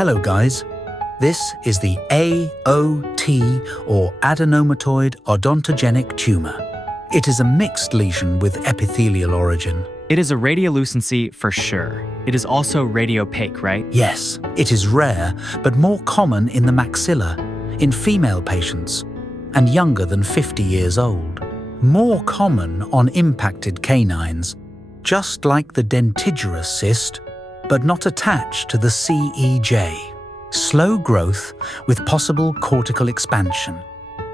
Hello guys, this is the AOT or Adenomatoid Odontogenic Tumor. It is a mixed lesion with epithelial origin. It is a radiolucency for sure. It is also radiopaque, right? Yes, it is rare, but more common in the maxilla, in female patients, and younger than 50 years old. More common on impacted canines, just like the dentigerous cyst, but not attached to the CEJ. Slow growth with possible cortical expansion,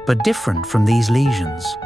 but different from these lesions.